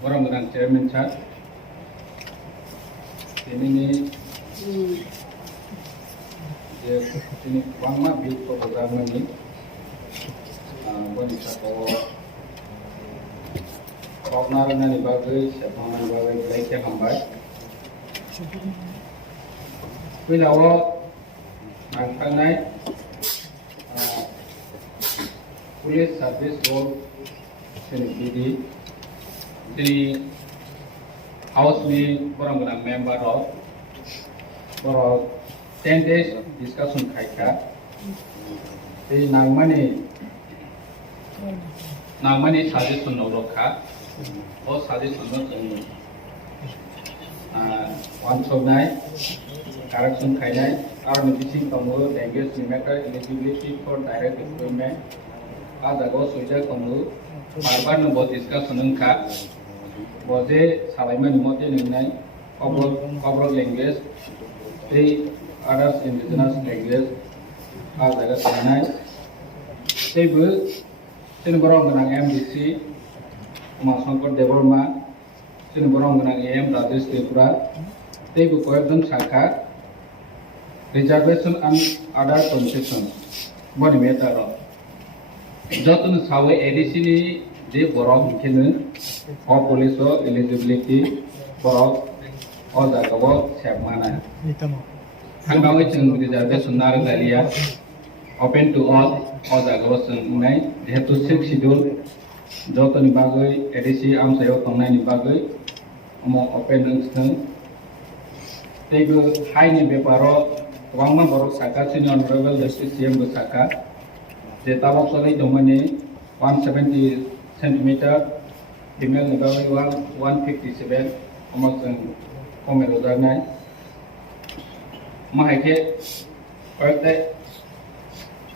Orang orang chairman chat. Ini ini wangma bil program ini. Bagi satu orang orang ni bagai siapa orang bagai baik yang hambat. Bila awak angkat naik police service role sini di house ni orang member of for 10 days discussion khaika di nangmani suggestion norokha o suggestion no one so nai correction khainai our missing kamu language matter eligibility for direct employment ada go suja kamu barbar no bot discussion nungkha boje salaiman mote nungnai KOKBOROK language three others indigenous language ada ga sanai table sini borong menang MDC Masangkot Deborma sini borong menang EM Rajesh Tripura table koyakdon saka reservation and other concessions boni metaro jotun sawe ADC ni je borong kene o police eligibility borong o jagao sebmana hangbawe chung reservation nar galia open to all o jagao sungnai jehetu 6 schedule jotoni bagai ADC amsayo tongnai ni bagai omo open nung table high ni beparo wangma borok saka sini honorable justice CEM saka je tabok solai domani 170 cm female ni bagai 157 omo sung komero janai mahake koyte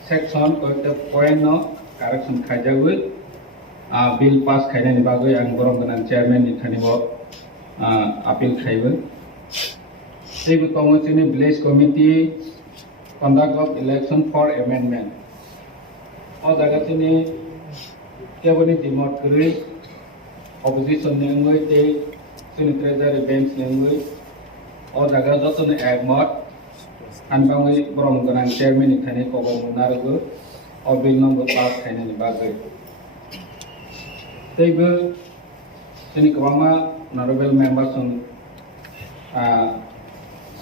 section koyte point no correction khajagu bill pass khaina ni bagai ang borong ganan chairman ni thani bo appeal khaibu teibu tongo chini village committee conduct of election for amendment o jaga chini keboni demote kri opposition ni ngoi te chini treasury bench ni ngoi o jaga jotoni agmot anbangai borong ganan chairman ni thani kobo munarugo o bill number pass khaina ni bagai teibu chini kwama honorable members on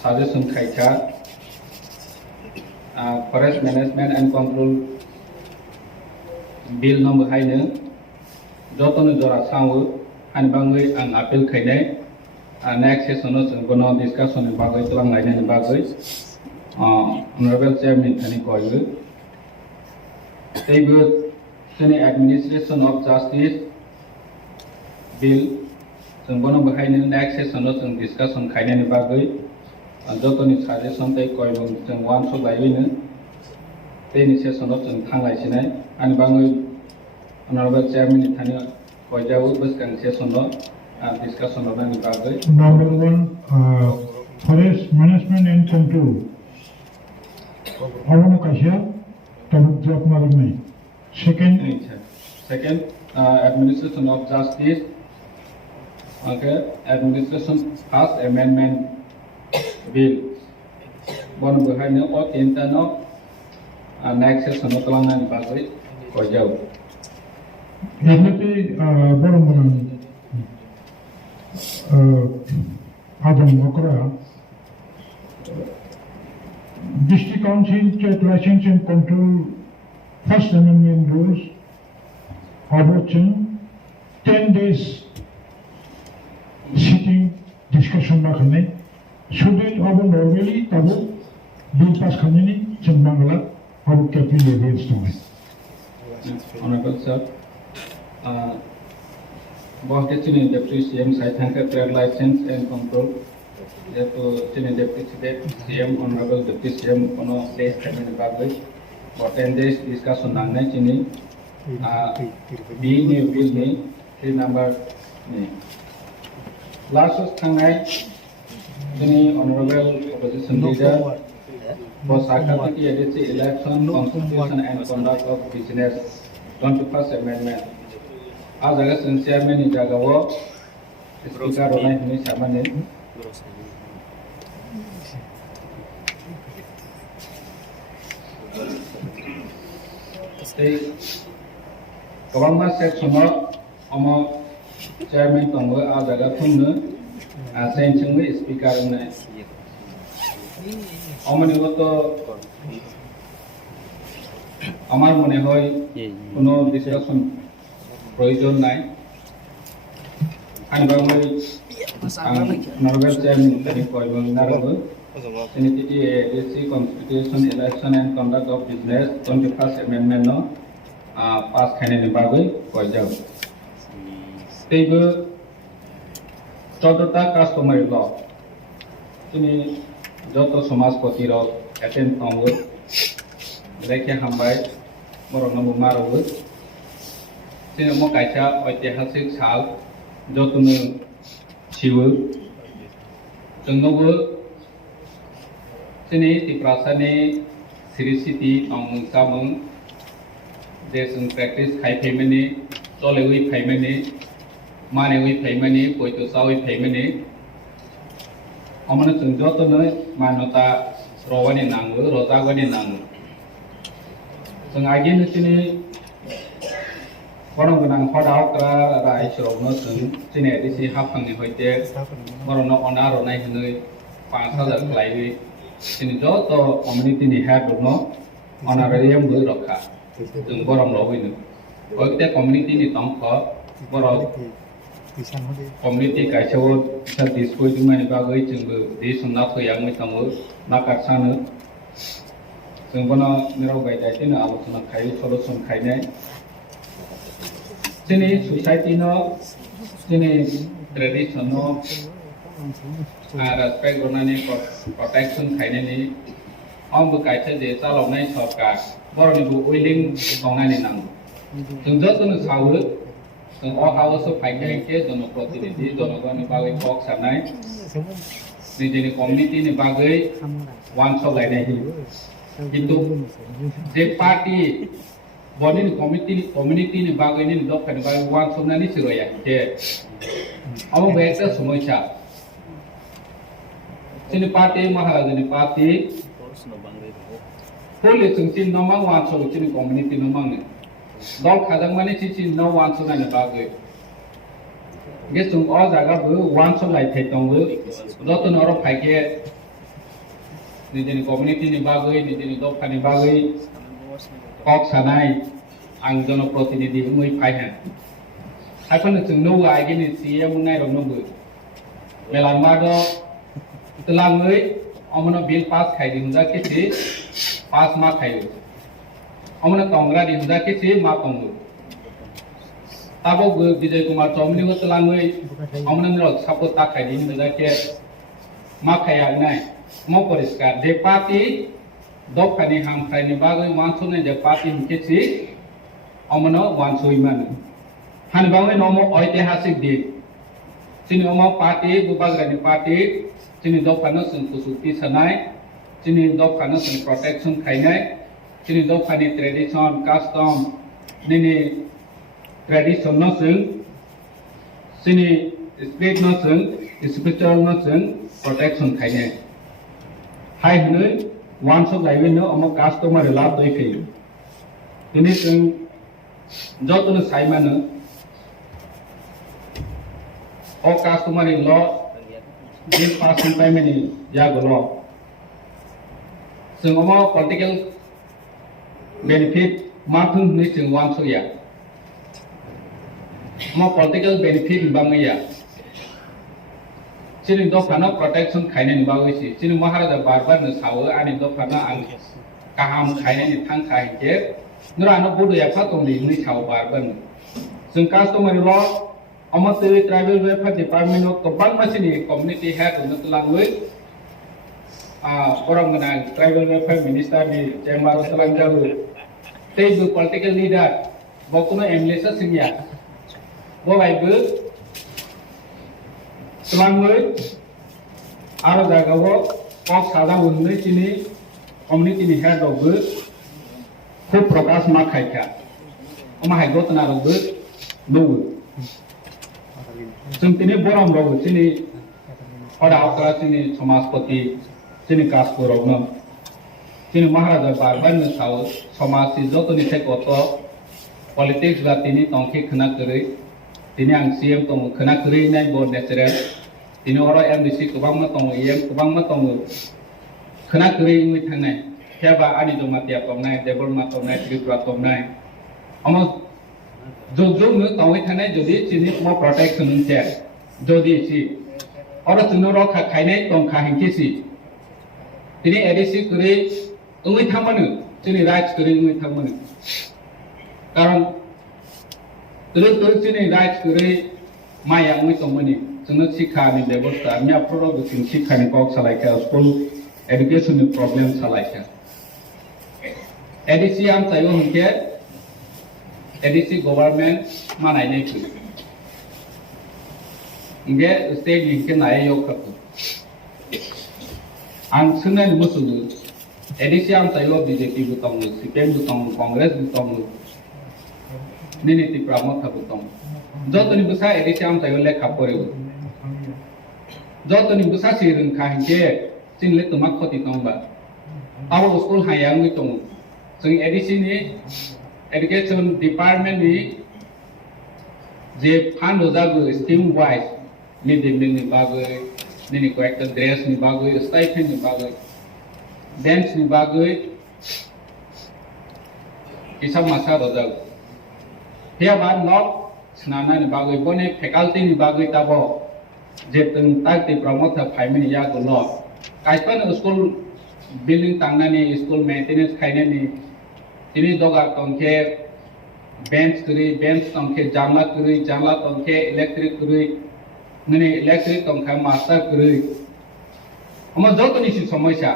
suggestion khaika forest management and control bill number haine jotoni jora sawo anbangai ang appeal khainai next session no bono discussion ni bagai tulang lainnya ni bagai honorable chairman thani koyu teibu chini administration of justice bill bono bahaine next session no discussion khainai ni bagai jotoni suggestion tai koybo jeng wan so laibine teni session no jeng thanglai sinai ani bangai honorable chairman ni thani koyjau buskang session no discussion no ni bagai number 1 forest management and control awon kasia tabuk job malumai second administration of justice okay administration first amendment bill bon behaine o intano next session no tolanga ni bagai koyjau yamati borong borong adam okra district council check license and control first amendment rules about 10 days sitting discussion makane student abo normally tabo bill pass khanini chambangla abo KOKPIN against honorable sir bahwa chini deputy CEM sai thangka trade license and control yaitu chini deputy CEM honorable deputy CEM kono place kami bagai for 10 days discussion nangnai chini bill ni 3 number ni last thangai chini honorable opposition leader for Sakati ADC election constitution and conduct of business 21st amendment as a chairman ni jagawo speaker online ini sama nih. Kawan mas seksonal omo chairman tunggu ada tunggu asen cengwe speaker nih. Omo nih waktu আমার মনে হয় কোনো discussion প্রয়োজন নাই আমি বাংলায় নরওয়েল chairman তারিখ কয়বং নারব সিনিটি ADC constitution election and conduct of business 21st amendment নো পাস খাইনানি বাগৈ কয়জাও তেইবো 14টা কাস্টমারি ল তিনি যত সমাজপতি রক অ্যাটেন্ড তঙ্গ Lekya hambai borong namu marobu sini mo kaisa ঐতিহাসিক সাল যতনো siwu jengnobu sini Tiprasani Sri City amung samung desung practice khai phaimani cholewi phaimani manewi phaimani poito sawi phaimani amana jeng jotono manota rowani nangu rozagani nangu जों again सिनि बरं गोनां हदावग्रा रायजोआवनो जों दिनै ADC हाफांनि हयते बरंनो अनारनाय होनै 5000 खालायै दिनै जत कमिउनिटिनि हेड दङ अनारारियामबो रखा जों बरं लवैनो हयते कमिउनिटिनि तंख बरं कमिउनिटि गायसाव सा दिसपयजमानि बागै जोंबो दिसना फैयाङै थाङो नाकारसानो जों बना निराव गायदायनो आलोचना खाय सलुशन खायनाय जोंनि सोसाइटि नो जोंनि ट्रेडिशन नो रेसपेक्ट होनानै प्रोटेक्शन खायनायनि आंबो गायसे जे चालावनाय सरकार बरनिबो उइलिं दंनानै नांगौ जों जतनो सावो जों अ हाउस फाइनाय के जनप्रतिनिधि जनगणनि बागै टक सानाय निजेनि कमिउनिटिनि बागै वान सलायनाय Itu जे पार्टी बनि कमिउनिटी नि बागै नि दफानि बागै वान समनानि सिरया जे अब बेटा समस्या सिनि पार्टी महाराजानि पार्टी होले जोंसिन नमा वान सम सिनि कमिउनिटी नमांनो दल खाजां माने सिसि न वान समनानि बागै गे जों अ जागाबो वान सम लाइथाय दंबो दतन अर फाइके निजेनि कमिउनिटिनि बागै निजेनि दफानि बागै कक सानाय आं जनप्रतिनिधि मै फायहा हायफानो जों नौ आइगेनि CEM नायरनोबो मेलानमाद तलाङै अमनो बिल पास खायदि हुजा केसि पास मा खायो अमनो तंग्रा दि हुजा केसि मा तंगो ताबो विजय कुमार चौमनि तलाङै अमनो निर सापो ता खायदि हुजा के मा खाया नाय मो परिष्कार जे पार्टी दफानि हामफ्रायनि बागै वानसुनाय जे पार्टी केसि अमनो वानसुइमान हानबाङै नमो ऐतिहासिक दिन जोंनि अमा पार्टी बुबाग्रानि पार्टी जोंनि दफानो जों कुसुक्ति सानाय जोंनि दफानो जों प्रोटेक्शन खायनाय जोंनि दफानि ट्रेडिशन कास्टम निनि ट्रेडिशन न जों जोंनि स्पिरिट न जों स्पिरिचुअल न जों प्रोटेक्शन खायनाय हाय होनो वान सब लाइवेनो अमा कास्टमार लाभ दै फैयो दिनै जों जतनो साइमानो अ कास्टमारि ल बिल पास पेमेन्टनि यागल जों अमा पलिटिकल बेनिफिट मा थुनै जों वान सया अमा पलिटिकल बेनिफिट बाङैया सिनि दफानो प्रोटेक्शन खायनायनि बागैसि सिनि महाराजा बारबारनो सावो आनि दफानो आं गाहाम खायनायनि थांखा हिके नरानो बडया फातंनि नै साव बारबारनो जों कास्टमारि ल अमते ट्राइबल वेलफेयर डिपार्टमेंट ऑफ गोबां मानसिनि कमिउनिटि हेड होनो तलाङै बरंगना ट्राइबल वेलफेयर मिनिस्टर नि चेम्बर तलांजाबो तेबो पॉलिटिकल लीडर बकुनो एमएलए सिंया बलायबो तलाङै आरो जागावो पक सादा उन्नै सिनि कमिउनिटिनि हेड आवबो खूब प्रकाश मा खायखा अमा हायगतनारबो नौ जों दिनै बरम राव जोंनि हदावफ्रा जोंनि समाजपति जोंनि कासपुरावनो जोंनि महाराजा बारबारनो साव समाजनि जतनि गत पलिटिक्स बा दिनै तंखे खोनाकरै दिनै आं CM दङ खोनाकरै नाय बर नेचारेल दिनै अर MDC गोबांमा दङ EM गोबांमा दङ खोनाकरै मै थांनाय हेबा आनि जमातिया दंनाय देबरमा दंनाय त्रिपुरा दंनाय अम जोंनो दावै थानाय जुदि दिनै म प्रोटेक्शन होनसे जुदि सि अर जोंनो रखा खायनाय दंखा हेंखेसि दिनै ADC करै मै थांमानो जोंनि राइट्स करै मै थांमानो कारण दिनै राइट्स करै माया मै दंमोनि जोंनो शिक्षानि व्यवस्था मियाफ्राव जों शिक्षानि कक सालायखा स्कुल एडुकेशननि प्रब्लेम सालायखा ADC आम तायो होनके ADC गवर्नमेंट मानाय नहीं थी इंगे स्टेट लिंके नाये योग करतो आं सुनने मुसुलु ADC आम तायो BJP बुताऊँ CPM बुताऊँ कांग्रेस बुताऊँ निने त्रिपुरा मत बुताऊँ जो तो निबुसा ADC आम तायो ले खापोरे वो जो तो निबुसा सीरन खाहिंके चिन्ह तुमक खोती ताऊँबा अब स्कूल हायांग में ताऊँ जों ADC ने Education Department ni je fan rozago scheme wise ni dimbil ni bagai ni corrector dress ni bagai stipend ni bagai dance ni bagai kisah masa rozago dia bad not senana ni bagai bone faculty ni bagai tabo je tentang ti promoter family ya gulo kaipan school building tangna ni school maintenance kaina ni ini doga tongke bench kiri bench tongke janla tongke electric kiri nini electric tongke master kiri ama joto ni si समस्या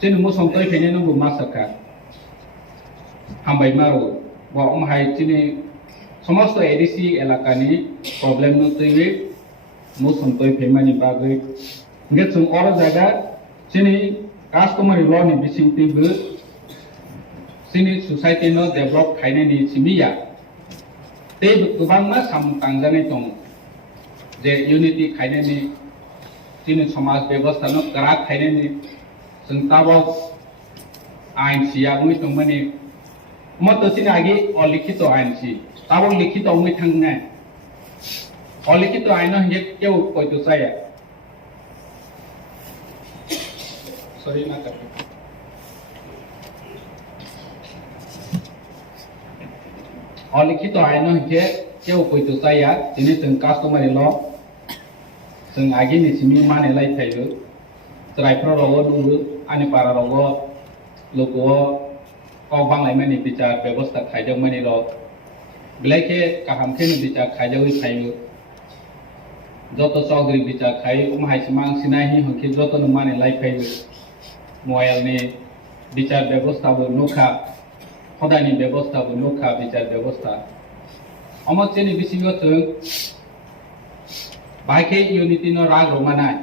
जेन मुसम तय फेने नंगु मासका हामबाय मारो वा अमहाय चिनि समस्त ADC एलाकानि problem न तयवे मुसम तय फेमानि बागै nge जों अर जागा चिनि कास्टमारि ल नि बिसिंतिबो जोंनि ससाइटि न डेभलप खायनायनि सिमिया ते गोबांमा सामतांजानाय दं जे यूनिटी खायनायनि जोंनि समाज व्यवस्था न करा खायनायनि जों ताबाव आइन सियागुनि दंमानि मतसिन आगे अलिखित आइन सि ताबाव लिखित मै थांनाय अलिखित आइन हंगे केव कयतो जाया सरी ना कर अलिखित आइन हंगे केव कयतो जाया दिनै जों कास्टमारि ल जों आगे निसिमि माने लायथायो ट्राइफ्रा राव दुरु आनि पारा राव लोगो कौ बांलायमानि बिचार व्यवस्था खायजोंमानि र ब्लेके काहामखेनि बिचार खायजों थायो जत चौधरी बिचार खाय उमहायसिमां सिनाहि हंखे जत माने लायफायो मोबाइलनि बिचार व्यवस्थाबो नुखा खदानि व्यवस्थाबो नुखा बिचार व्यवस्था अमचेनि बिसिङो जों बाइके यूनिटी न राग रमानाय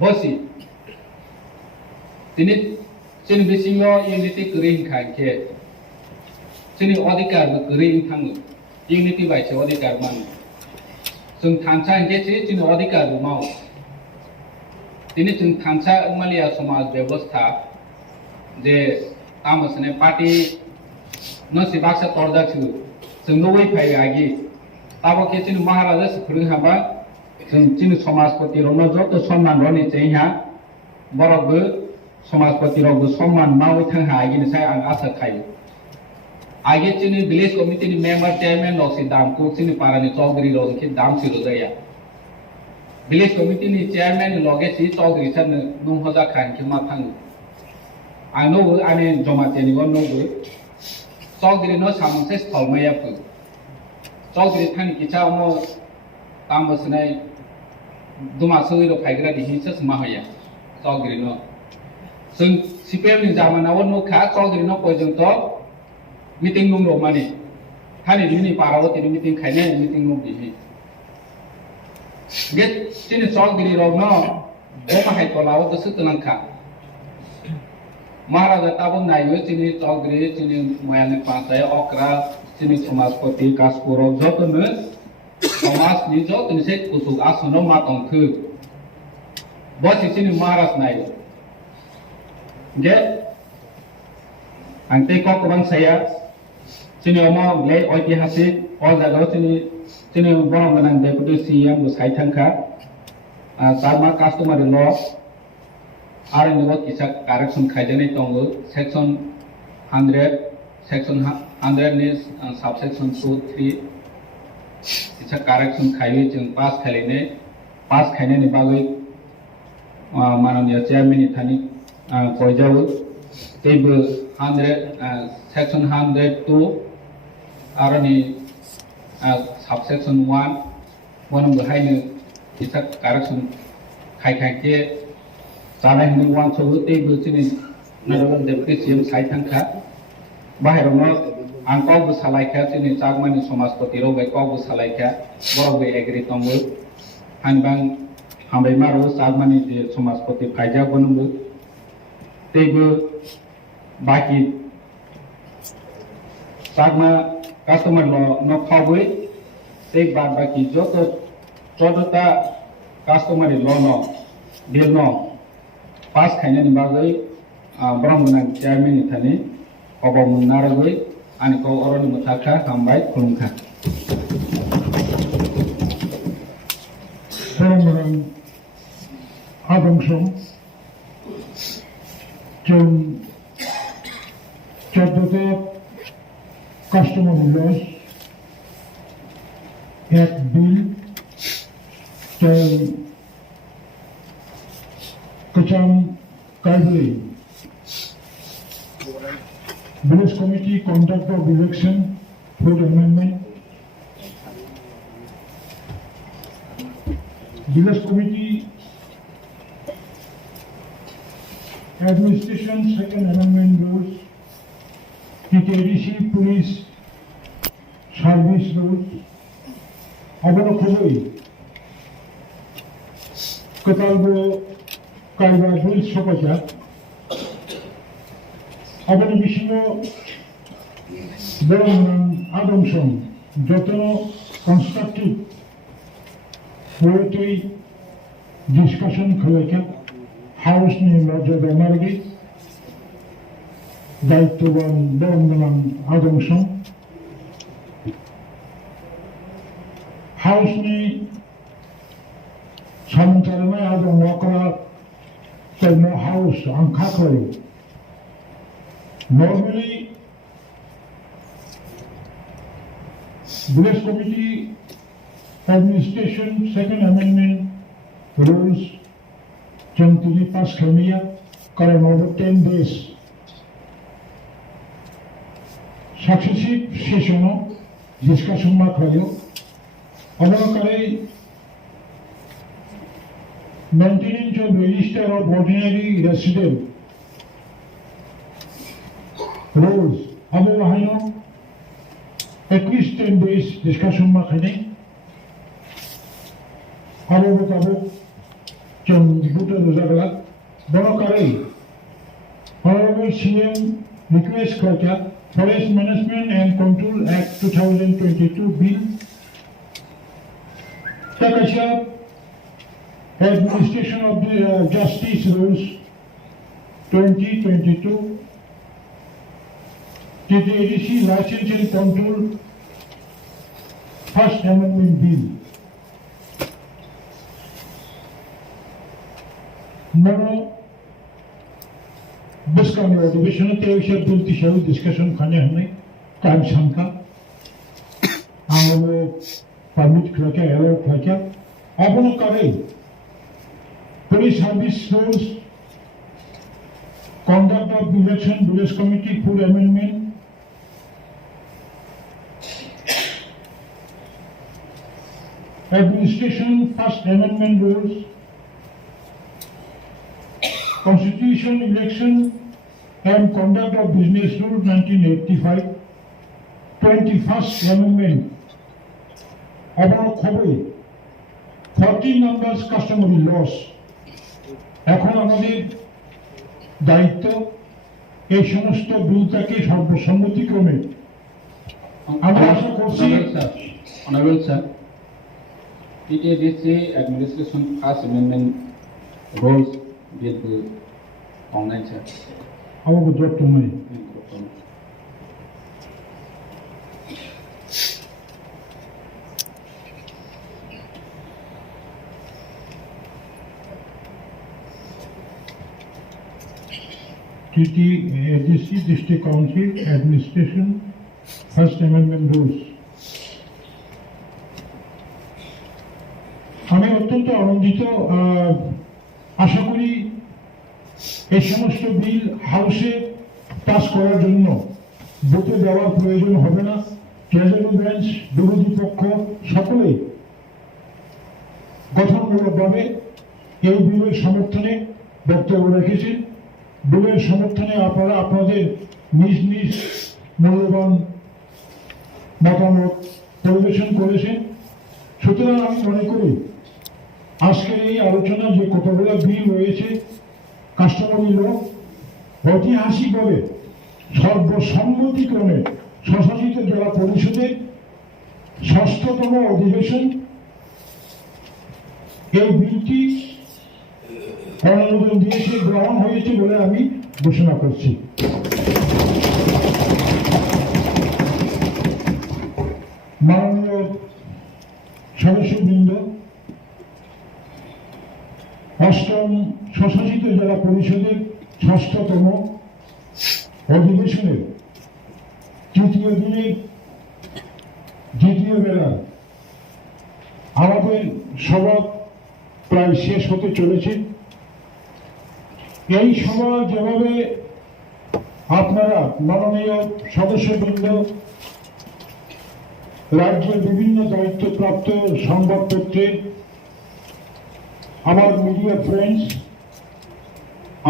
बसि दिनै जों बिसिङो यूनिटी गरै खायखे जोंनि अधिकार गरै थाङो यूनिटी बायसे अधिकार मानो जों थांसा हेंखेसि जोंनि अधिकार माव दिनै जों थांसा मालिया समाज व्यवस्था जे तामसने पार्टी नसि बाक्सा तर्जाछु जों नवै फाय आगि ताबो के जों महाराजा सिफुरु हाबा जों जोंनि समाजपति रनो जत सम्मान रनि चैहा बरबो समाजपति रावबो सम्मान मावै थांहा आगिनिसाय आं आसा खायो आगे जोंनि विलेज कमिटिनि मेम्बार चेयरमैन लसि दामखौ जोंनि पारानि चौधरी रंखे दाम सिरो जाया विलेज कमिटिनि चेयरमैन लगेसि चौधरी सरनो नुं हजा खानखे मा थाङो आं नोबो आनि जमातिनि ग नोबो चौधरी न सामसे स्थलमायाफो चौधरी थानि किचा अमो तामबसनाय दुमासोइरो फायग्रा दिहिसस माहया चौधरी न जों CPM नि जामानाव नुखा चौधरी न पर्यन्त मीटिंग नुं रमानि थानि दिनि पारावति मीटिंग खायने मीटिंग नुं दिहि गे चिनि चौधरी राव न बमाहाय तलाव गोसो गोनांखा महाराजा ताबो नायो चिनि चौधरी चिनि मोयानि पासाय अक्रा चिनि समाजपति कासपुरक जतनो Thomas Nijo to say Kusu Asono Matong Tu. Boss is in Maras Night. Get and take off one saya. Sinoma lay Oitihasi, all the Lotini, Sinoma and Deputy CEM was Haitanka, Sarma Customary law, are in the work is a correction Kaidene Tongo, section 100, section 100 is subsection 2, 3. It's a correction Kaivich and pass Kaline, pass Kaine Bagui, Manonia Germany Tani, Kojawu, table 100, section 102, Arani subsection 1, one of the high is a correction Kaikake, Saran one so table in another deputy CEM Saitanka, Baharono, and Kobu Salaika in Sagman is Somaspotiro by Kobu Salaika, Borbe Agri Tongu, and Bang Hambemaro Sagman is the Somaspoti Kaijagonumbu, table Baki Sagma customer law no Kaway, take back Baki Joto Todota customary law no, deal no, pass Kanyan Bagay, Brahman and Germany Tani, Obamunaragay, and Ko Oron Mutaka, Hambai Kulunka. Brahman Adamson, John Chadota Customary laws, Act Bill, Kacham Kaibri, Village Committee Conduct of Election, Fourth Amendment, Village Committee Administration Second Amendment rules, ADC Police Service rules, Aborokoi, Katalbo Kaiba rules Sopacha, Aborokishino Brahman Adamson, Jotono constructive poetry discussion Khlaijakha, House ni Raja Margi, Daituan Brahman Adamson, House ni Samantarama Adam Wakara, no house Ankakari. Normally, Village Committee Administration Second Amendment rules Chantili Pas Khamia current over 10 days. Successive session discussion Makrayo Avanakare maintenance of register of ordinary resident rules Abavahino at least 10 days discussion Makhane Abavakabo John Buta Rosagala Bonakare Honorable CEM request Khlaijakha Forest Management and Control Act 2022 Bill Takasha Administration of the Justice Rules 2022 the ADC License and Control First Amendment Bill Mono Buskan Division Tevisha Bill Tisha discussion Kanya Time Shanka Amalo Permit Khlaijakha Error Khlaijakha Abono Kare Police Service Rules Conduct of Election Village Committee Full Amendment Administration First Amendment Rules Constitution Election and Conduct of Business Rule 1985 21st Amendment About 14 numbers customary laws এখন আমাদের দায়িত্ব এই সমস্ত বিলটাকে সর্বসম্মতিক্রমে আমরা আশা করছি Honorable sir, TTADC administration First Amendment rules with the online chat. How about Dr. Mani? TTADC District Council Administration First Amendment Rules. আমি অত্যন্ত আনন্দিত, আশা করি এই সমস্ত বিল হাউসে পাস করার জন্য ভোটে দেওয়ার প্রয়োজন হবে না। ট্রেজারি বেঞ্চ, বিরোধী পক্ষ সকলেই গঠনমূলকভাবে এই বিলের সমর্থনে বক্তব্য রেখেছেন। বিলের সমর্থনে আপনারা আপনাদের নিজ নিজ মূল্যবান মতামত পরিবেশন করেছেন। সুতরাং আমি মনে করি আজকের এই আলোচনা যে কতগুলো বিল রয়েছে, কাস্টমারি ল ঐতিহাসিকভাবে সর্বসম্মতিক্রমে স্বশাসিত জেলা পরিষদের ৬ষ্ঠতম অধিবেশন এই বিলটি অনুমোদন দিয়েছে, গ্রহণ হয়েছে বলে আমি ঘোষণা করছি। মাননীয় সদস্যবৃন্দ, ৮ম স্বশাসিত জেলা পরিষদের ৬ষ্ঠতম অধিবেশনের তৃতীয় দিনের দ্বিতীয় বেলা আমাদের সভা প্রায় শেষ হতে চলেছে। এই সভা যেভাবে আপনারা মাননীয় সদস্যবৃন্দ, রাজ্যের বিভিন্ন দায়িত্বপ্রাপ্ত সংবাদপত্রের আমার মিডিয়া ফ্রেন্ডস,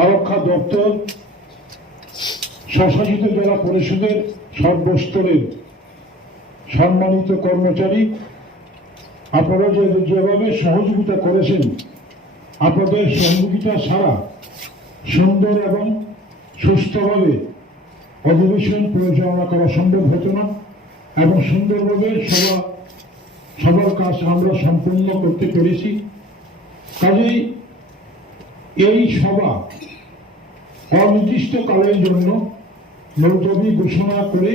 আরক্ষা দপ্তর, স্বশাসিত জেলা পরিষদের সর্বস্তরের সম্মানিত কর্মচারী, আপনারা যেভাবে সহযোগিতা করেছেন, আপনাদের সহযোগিতা ছাড়া সুন্দর এবং সুস্থভাবে অধিবেশন পরিচালনা করা সম্ভব হতো না এবং সুন্দরভাবে সবার কাজ আমরা সম্পূর্ণ করতে পেরেছি। কাজেই এই সভা অনির্দিষ্টকালের জন্য মুলতবি ঘোষণা করে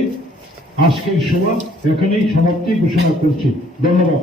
আজকের সভা এখানেই সমাপ্তি ঘোষণা করছি। ধন্যবাদ।